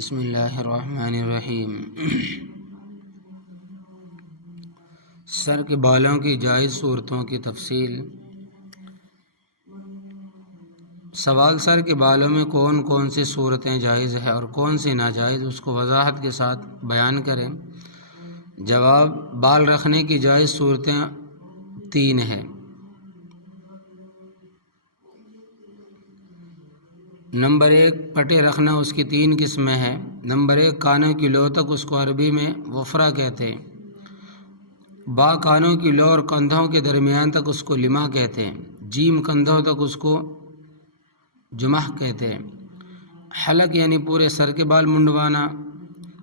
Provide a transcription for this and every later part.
بسم اللہ الرحمن الرحیم۔ سر کے بالوں کی جائز صورتوں کی تفصیل۔ سوال: سر کے بالوں میں کون کون سی صورتیں جائز ہیں اور کون سی ناجائز، اس کو وضاحت کے ساتھ بیان کریں۔ جواب: بال رکھنے کی جائز صورتیں 3 ہیں۔ نمبر 1، پٹے رکھنا، اس کی 3 قسمیں ہیں۔ نمبر 1، کانوں کی لو تک، اس کو عربی میں وفرہ کہتے ہیں۔ با، کانوں کی لو اور کندھوں کے درمیان تک، اس کو لما کہتے ہیں۔ جیم، کندھوں تک، اس کو جمح کہتے ہیں۔ حلق یعنی پورے سر کے بال منڈوانا۔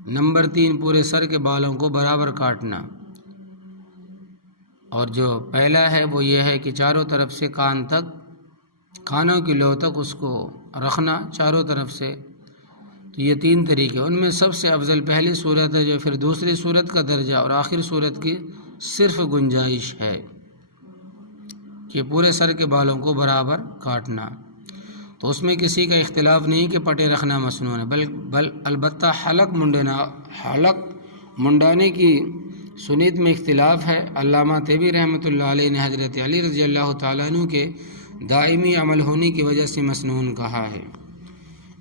نمبر 3، پورے سر کے بالوں کو برابر کاٹنا۔ اور جو پہلا ہے وہ یہ ہے کہ چاروں طرف سے کان تک، کانوں کی لو تک اس کو رکھنا چاروں طرف سے۔ تو یہ 3 طریقے، ان میں سب سے افضل پہلی صورت ہے، جو پھر دوسری صورت کا درجہ اور آخر صورت کی صرف گنجائش ہے کہ پورے سر کے بالوں کو برابر کاٹنا۔ تو اس میں کسی کا اختلاف نہیں کہ پٹے رکھنا مسنون ہے، بل البتہ حلق منڈانے کی سنت میں اختلاف ہے۔ علامہ طیبی رحمۃ اللہ علیہ نے حضرت علی رضی اللہ تعالیٰ عنہ کے دائمی عمل ہونے کی وجہ سے مسنون کہا ہے۔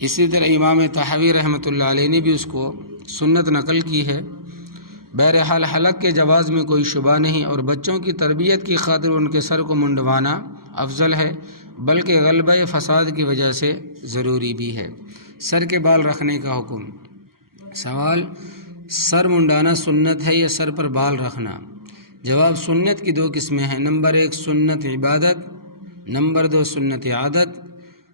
اسی طرح امام طحاوی رحمۃ اللہ علیہ نے بھی اس کو سنت نقل کی ہے۔ بہرحال حلق کے جواز میں کوئی شبہ نہیں، اور بچوں کی تربیت کی خاطر ان کے سر کو منڈوانا افضل ہے، بلکہ غلبہ فساد کی وجہ سے ضروری بھی ہے۔ سر کے بال رکھنے کا حکم۔ سوال: سر منڈانا سنت ہے یا سر پر بال رکھنا؟ جواب: سنت کی 2 قسمیں ہیں۔ نمبر 1، سنت عبادت۔ نمبر 2، سنت عادت۔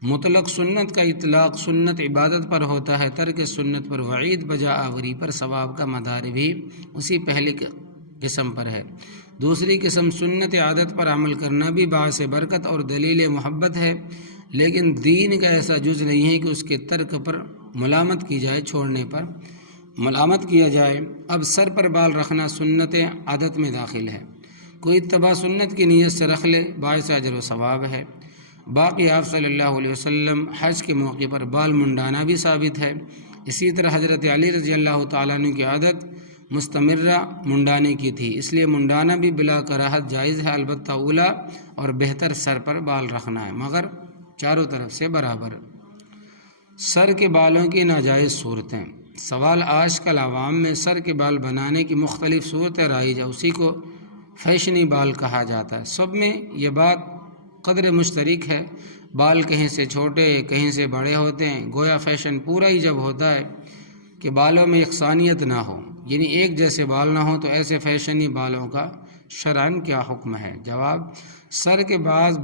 مطلق سنت کا اطلاق سنت عبادت پر ہوتا ہے، ترک سنت پر وعید بجا آوری پر ثواب کا مدار بھی اسی پہلی قسم پر ہے۔ دوسری قسم سنت عادت پر عمل کرنا بھی باعث برکت اور دلیل محبت ہے، لیکن دین کا ایسا جز نہیں ہے کہ اس کے ترک پر ملامت کی جائے، چھوڑنے پر ملامت کیا جائے۔ اب سر پر بال رکھنا سنت عادت میں داخل ہے، کوئی اتباع سنت کی نیت سے رکھ لے، باعث اجر و ثواب ہے۔ باقی آپ صلی اللہ علیہ وسلم حج کے موقع پر بال منڈانا بھی ثابت ہے۔ اسی طرح حضرت علی رضی اللہ تعالیٰ عنہ کی عادت مستمرہ منڈانے کی تھی، اس لیے منڈانا بھی بلا کراہت جائز ہے، البتہ اولیٰ اور بہتر سر پر بال رکھنا ہے، مگر چاروں طرف سے برابر۔ سر کے بالوں کی ناجائز صورتیں۔ سوال: آج کل عوام میں سر کے بال بنانے کی مختلف صورتیں رائج ہیں، اسی کو فیشنی بال کہا جاتا ہے۔ سب میں یہ بات قدر مشترک ہے، بال کہیں سے چھوٹے کہیں سے بڑے ہوتے ہیں، گویا فیشن پورا ہی جب ہوتا ہے کہ بالوں میں یکسانیت نہ ہو، یعنی ایک جیسے بال نہ ہو، تو ایسے فیشنی بالوں کا شرعاً کیا حکم ہے؟ جواب: سر کے بعض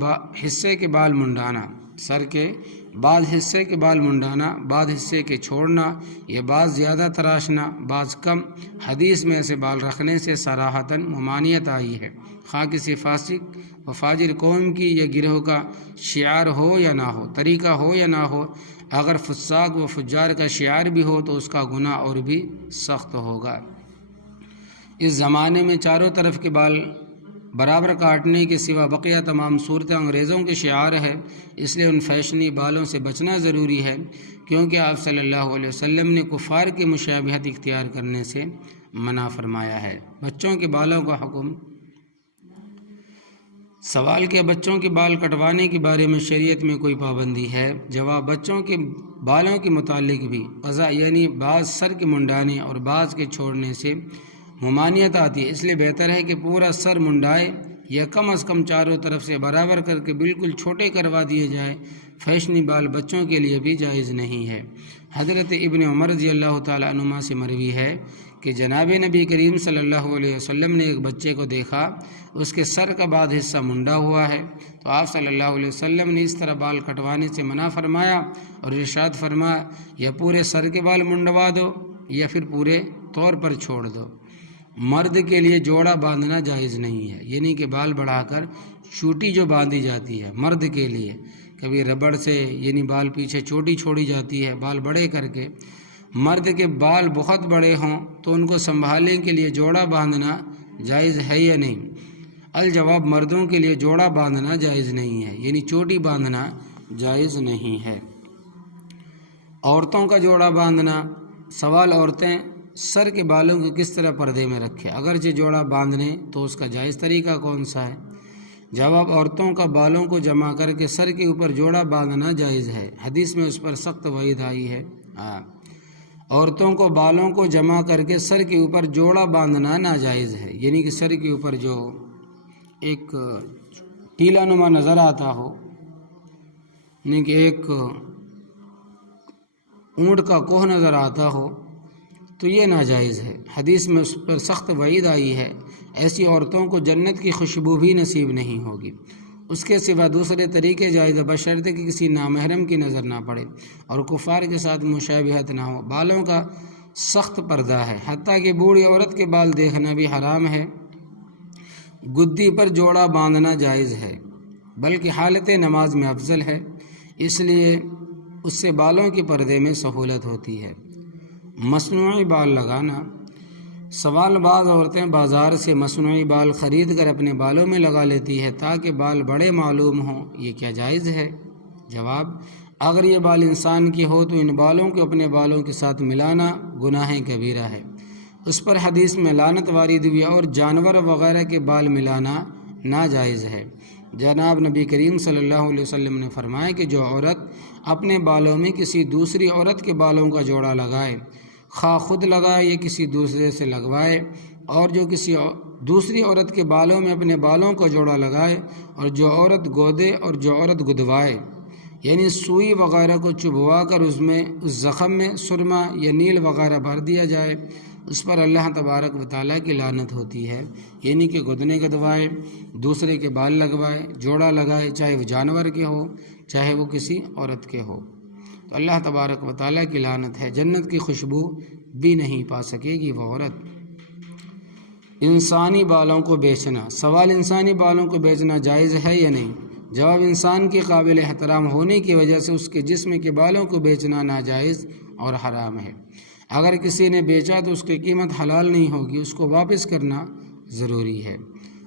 حصے کے بال منڈانا، سر کے بعض حصے کے بال منڈانا، بعض حصے کے چھوڑنا، یا بعض زیادہ تراشنا، بعض کم، حدیث میں ایسے بال رکھنے سے صراحتاً ممانعت آئی ہے، خواہ کسی فاسق و فاجر قوم کی یا گروہ کا شعار ہو یا نہ ہو، طریقہ ہو یا نہ ہو۔ اگر فساق و فجار کا شعار بھی ہو تو اس کا گناہ اور بھی سخت ہوگا۔ اس زمانے میں چاروں طرف کے بال برابر کاٹنے کے سوا بقیہ تمام صورتیں انگریزوں کے شعار ہے، اس لیے ان فیشنی بالوں سے بچنا ضروری ہے، کیونکہ آپ صلی اللہ علیہ وسلم نے کفار کی مشابہت اختیار کرنے سے منع فرمایا ہے۔ بچوں کے بالوں کا حکم۔ سوال: کیا بچوں کے بال کٹوانے کے بارے میں شریعت میں کوئی پابندی ہے؟ جواب: بچوں کے بالوں کے متعلق بھی قضاء، یعنی بعض سر کے منڈانے اور بعض کے چھوڑنے سے ممانعت آتی ہے، اس لیے بہتر ہے کہ پورا سر منڈائے یا کم از کم چاروں طرف سے برابر کر کے بالکل چھوٹے کروا دیے جائے۔ فیشنی بال بچوں کے لیے بھی جائز نہیں ہے۔ حضرت ابن عمر رضی اللہ تعالیٰ عنہما سے مروی ہے کہ جناب نبی کریم صلی اللہ علیہ وسلم نے ایک بچے کو دیکھا، اس کے سر کا بعض حصہ منڈا ہوا ہے، تو آپ صلی اللہ علیہ وسلم نے اس طرح بال کٹوانے سے منع فرمایا اور ارشاد فرمایا، یا پورے سر کے بال منڈوا دو یا پھر پورے طور پر چھوڑ دو۔ مرد کے لیے جوڑا باندھنا جائز نہیں ہے، یعنی کہ بال بڑھا کر چوٹی جو باندھی جاتی ہے مرد کے لیے، کبھی ربڑ سے، یعنی بال پیچھے چوٹی چھوڑی جاتی ہے بال بڑے کر کے۔ مرد کے بال بہت بڑے ہوں تو ان کو سنبھالنے کے لیے جوڑا باندھنا جائز ہے یا نہیں؟ الجواب: مردوں کے لیے جوڑا باندھنا جائز نہیں ہے، یعنی چوٹی باندھنا جائز نہیں ہے۔ عورتوں کا جوڑا باندھنا، سوال عورتیں سر کے بالوں کو کس طرح پردے میں رکھے، اگرچہ جوڑا باندھنے تو اس کا جائز طریقہ کون سا ہے؟ جواب، عورتوں کا بالوں کو جمع کر کے سر کے اوپر جوڑا باندھنا جائز ہے، حدیث میں اس پر سخت وعید آئی ہے۔ عورتوں کو بالوں کو جمع کر کے سر کے اوپر جوڑا باندھنا ناجائز ہے، یعنی کہ سر کے اوپر جو ایک ٹیلا نما نظر آتا ہو، یعنی کہ ایک اونٹ کا کوہ نظر آتا ہو، تو یہ ناجائز ہے، حدیث میں اس پر سخت وعید آئی ہے۔ ایسی عورتوں کو جنت کی خوشبو بھی نصیب نہیں ہوگی۔ اس کے سوا دوسرے طریقے جائز، بشرطے کہ کسی نامحرم کی نظر نہ پڑے اور کفار کے ساتھ مشابہت نہ ہو۔ بالوں کا سخت پردہ ہے، حتیٰ کہ بوڑھی عورت کے بال دیکھنا بھی حرام ہے۔ گدی پر جوڑا باندھنا جائز ہے، بلکہ حالت نماز میں افضل ہے، اس لیے اس سے بالوں کے پردے میں سہولت ہوتی ہے۔ مصنوعی بال لگانا۔ سوال، بعض عورتیں بازار سے مصنوعی بال خرید کر اپنے بالوں میں لگا لیتی ہے تاکہ بال بڑے معلوم ہوں، یہ کیا جائز ہے؟ جواب، اگر یہ بال انسان کی ہو تو ان بالوں کو اپنے بالوں کے ساتھ ملانا گناہ کبیرہ ہے، اس پر حدیث میں لعنت وارد ہوئی، اور جانور وغیرہ کے بال ملانا ناجائز ہے۔ جناب نبی کریم صلی اللہ علیہ وسلم نے فرمایا کہ جو عورت اپنے بالوں میں کسی دوسری عورت کے بالوں کا جوڑا لگائے، خواہ خود لگائے یا کسی دوسرے سے لگوائے، اور جو کسی دوسری عورت کے بالوں میں اپنے بالوں کا جوڑا لگائے، اور جو عورت گودے اور جو عورت گدوائے، یعنی سوئی وغیرہ کو چبھوا کر اس زخم میں سرما یا نیل وغیرہ بھر دیا جائے، اس پر اللہ تبارک و تعالیٰ کی لعنت ہوتی ہے، یعنی کہ گدنے گدوائے، دوسرے کے بال لگوائے، جوڑا لگائے، چاہے وہ جانور کے ہو چاہے وہ کسی عورت کے ہو، تو اللہ تبارک و تعالیٰ کی لعنت ہے، جنت کی خوشبو بھی نہیں پا سکے گی وہ عورت۔ انسانی بالوں کو بیچنا۔ سوال، انسانی بالوں کو بیچنا جائز ہے یا نہیں؟ جواب، انسان کے قابل احترام ہونے کی وجہ سے اس کے جسم کے بالوں کو بیچنا ناجائز اور حرام ہے۔ اگر کسی نے بیچا تو اس کی قیمت حلال نہیں ہوگی، اس کو واپس کرنا ضروری ہے۔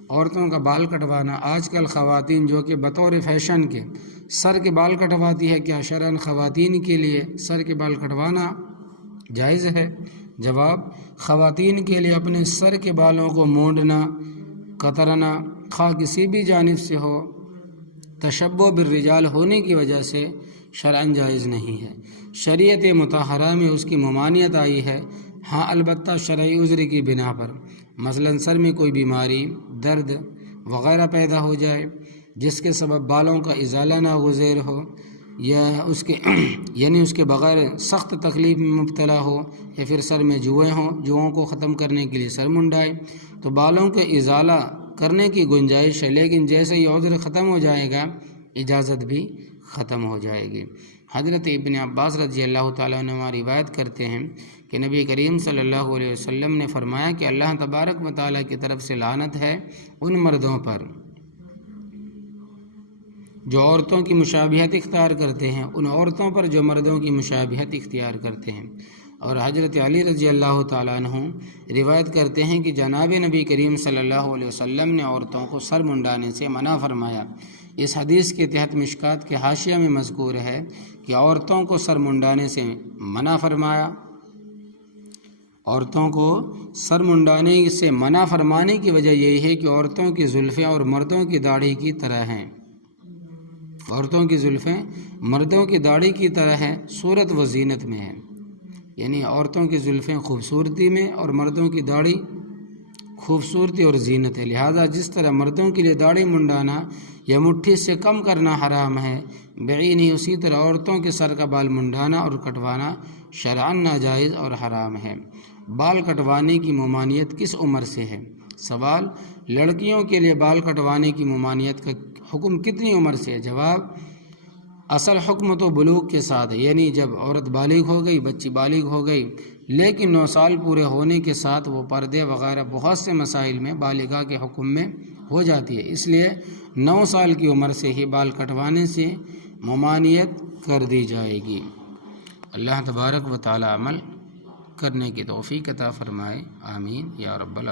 عورتوں کا بال کٹوانا۔ آج کل خواتین جو کہ بطور فیشن کے سر کے بال کٹواتی ہے، کیا شرعاً خواتین کے لیے سر کے بال کٹوانا جائز ہے؟ جواب، خواتین کے لیے اپنے سر کے بالوں کو مونڈنا، کترنا، خواہ کسی بھی جانب سے ہو، تشبہ بالرجال ہونے کی وجہ سے شرعاً جائز نہیں ہے۔ شریعت مطہرہ میں اس کی ممانعت آئی ہے، ہاں البتہ شرعی عذر کی بنا پر، مثلاً سر میں کوئی بیماری، درد وغیرہ پیدا ہو جائے جس کے سبب بالوں کا ازالہ ناگزیر ہو، یا اس کے بغیر سخت تکلیف میں مبتلا ہو، یا پھر سر میں جوئیں ہوں، جوؤں کو ختم کرنے کے لیے سر منڈائے، تو بالوں کے ازالہ کرنے کی گنجائش ہے، لیکن جیسے ہی عذر ختم ہو جائے گا اجازت بھی ختم ہو جائے گی۔ حضرت ابن عباس رضی اللہ تعالیٰ عنہ روایت کرتے ہیں کہ نبی کریم صلی اللہ علیہ وسلم نے فرمایا کہ اللہ تبارک و تعالیٰ کی طرف سے لعنت ہے ان مردوں پر جو عورتوں کی مشابہت اختیار کرتے ہیں، ان عورتوں پر جو مردوں کی مشابہت اختیار کرتے ہیں۔ اور حضرت علی رضی اللہ تعالیٰ عنہ روایت کرتے ہیں کہ جناب نبی کریم صلی اللہ علیہ وسلم نے عورتوں کو سر منڈانے سے منع فرمایا۔ اس حدیث کے تحت مشکات کے حاشیہ میں مذکور ہے کہ عورتوں کو سر منڈانے سے منع فرمایا، عورتوں کو سر منڈانے سے منع فرمانے کی وجہ یہی ہے کہ عورتوں کی زلفیں اور مردوں کی داڑھی کی طرح ہیں، عورتوں کی زلفیں مردوں کی داڑھی کی طرح ہیں، صورت و زینت میں ہیں، یعنی عورتوں کی زلفیں خوبصورتی میں اور مردوں کی داڑھی خوبصورتی اور زینت ہے، لہذا جس طرح مردوں کے لیے داڑھی منڈانا یا مٹھی سے کم کرنا حرام ہے، بعینی اسی طرح عورتوں کے سر کا بال منڈانا اور کٹوانا شرعاً ناجائز اور حرام ہے۔ بال کٹوانے کی ممانعت کس عمر سے ہے؟ سوال، لڑکیوں کے لیے بال کٹوانے کی ممانعت کا حکم کتنی عمر سے ہے؟ جواب، اصل حکم تو بلوغ کے ساتھ ہے، یعنی جب عورت بالغ ہو گئی، بچی بالغ ہو گئی، لیکن 9 سال پورے ہونے کے ساتھ وہ پردے وغیرہ بہت سے مسائل میں بالغہ کے حکم میں ہو جاتی ہے، اس لیے 9 سال کی عمر سے ہی بال کٹوانے سے ممانعت کر دی جائے گی۔ اللہ تبارک و تعالی عمل کرنے کی توفیق عطا فرمائے، آمین یا رب العالمین۔